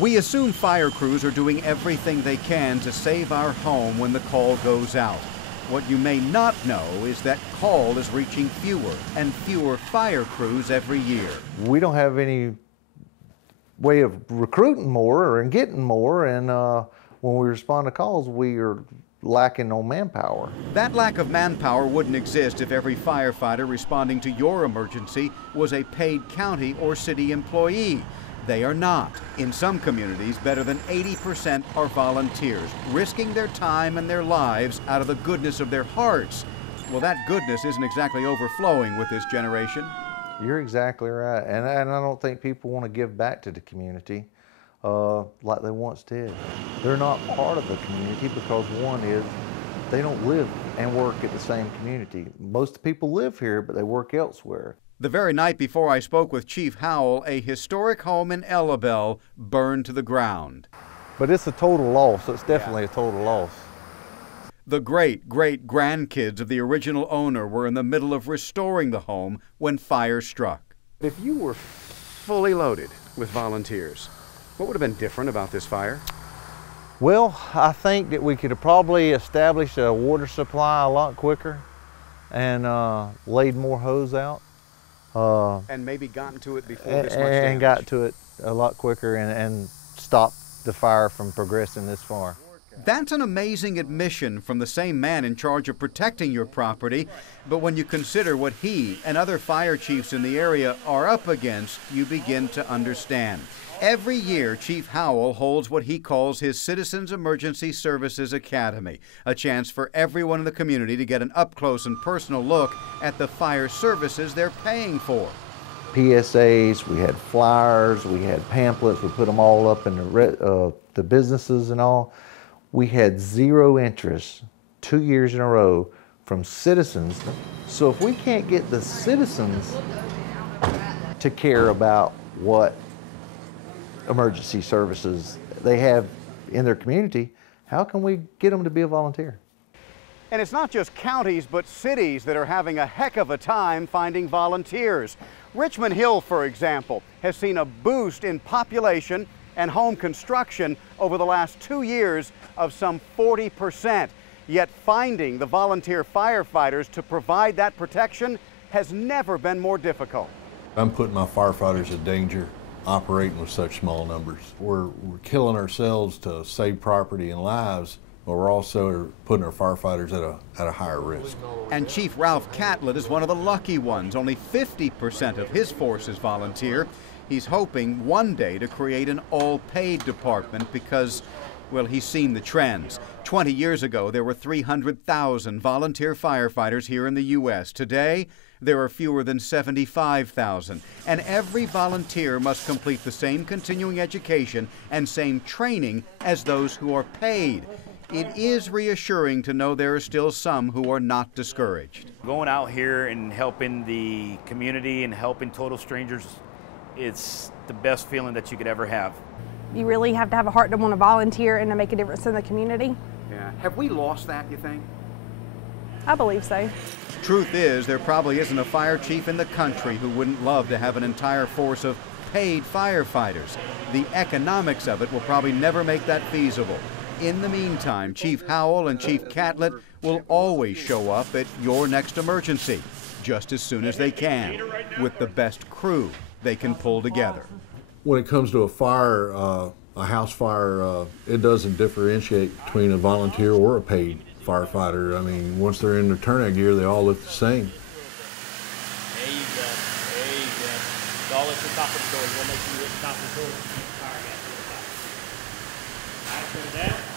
We assume fire crews are doing everything they can to save our home when the call goes out. What you may not know is that call is reaching fewer and fewer fire crews every year. We don't have any way of recruiting more and getting more, and when we respond to calls, we are lacking on manpower. That lack of manpower wouldn't exist if every firefighter responding to your emergency was a paid county or city employee. They are not. In some communities, better than 80% are volunteers, risking their time and their lives out of the goodness of their hearts. Well, that goodness isn't exactly overflowing with this generation. You're exactly right, and I don't think people want to give back to the community like they once did. They're not part of the community because one is they don't live and work at the same community. Most people live here, but they work elsewhere. The very night before I spoke with Chief Howell, a historic home in Ellabelle burned to the ground. But it's a total loss. It's definitely a total loss. The great-great-grandkids of the original owner were in the middle of restoring the home when fire struck. If you were fully loaded with volunteers, what would have been different about this fire? Well, I think that we could have probably established a water supply a lot quicker and laid more hose out. And maybe gotten to it before this much damage. And got to it a lot quicker and stopped the fire from progressing this far. That's an amazing admission from the same man in charge of protecting your property, but when you consider what he and other fire chiefs in the area are up against, you begin to understand. Every year, Chief Howell holds what he calls his Citizens Emergency Services Academy, a chance for everyone in the community to get an up-close and personal look at the fire services they're paying for. PSAs, we had flyers, we had pamphlets, we put them all up in the businesses and all. We had zero interest 2 years in a row from citizens. So if we can't get the citizens to care about what emergency services they have in their community, how can we get them to be a volunteer? And it's not just counties, but cities that are having a heck of a time finding volunteers. Richmond Hill, for example, has seen a boost in population and home construction over the last 2 years of some 40%. Yet finding the volunteer firefighters to provide that protection has never been more difficult. I'm putting my firefighters in danger operating with such small numbers. We're killing ourselves to save property and lives, but we're also putting our firefighters at a higher risk. And Chief Ralph Catlett is one of the lucky ones. Only 50% of his force is volunteer. He's hoping one day to create an all-paid department because, well, he's seen the trends. 20 years ago, there were 300,000 volunteer firefighters here in the U.S. Today, there are fewer than 75,000. And every volunteer must complete the same continuing education and same training as those who are paid. It is reassuring to know there are still some who are not discouraged. Going out here and helping the community and helping total strangers, it's the best feeling that you could ever have. You really have to have a heart to want to volunteer and to make a difference in the community. Yeah. Have we lost that, you think? I believe so. Truth is, there probably isn't a fire chief in the country who wouldn't love to have an entire force of paid firefighters. The economics of it will probably never make that feasible. In the meantime, Chief Howell and Chief Catlett will always show up at your next emergency, just as soon as they can, with the best crew they can pull together. When it comes to a fire, a house fire, it doesn't differentiate between a volunteer or a paid firefighter. I mean, once they're in their turnout gear, they all look the same. There you go. There you go. It's all at the top of the door. You want to make sure you're at the top of the door. All right, guys. After that.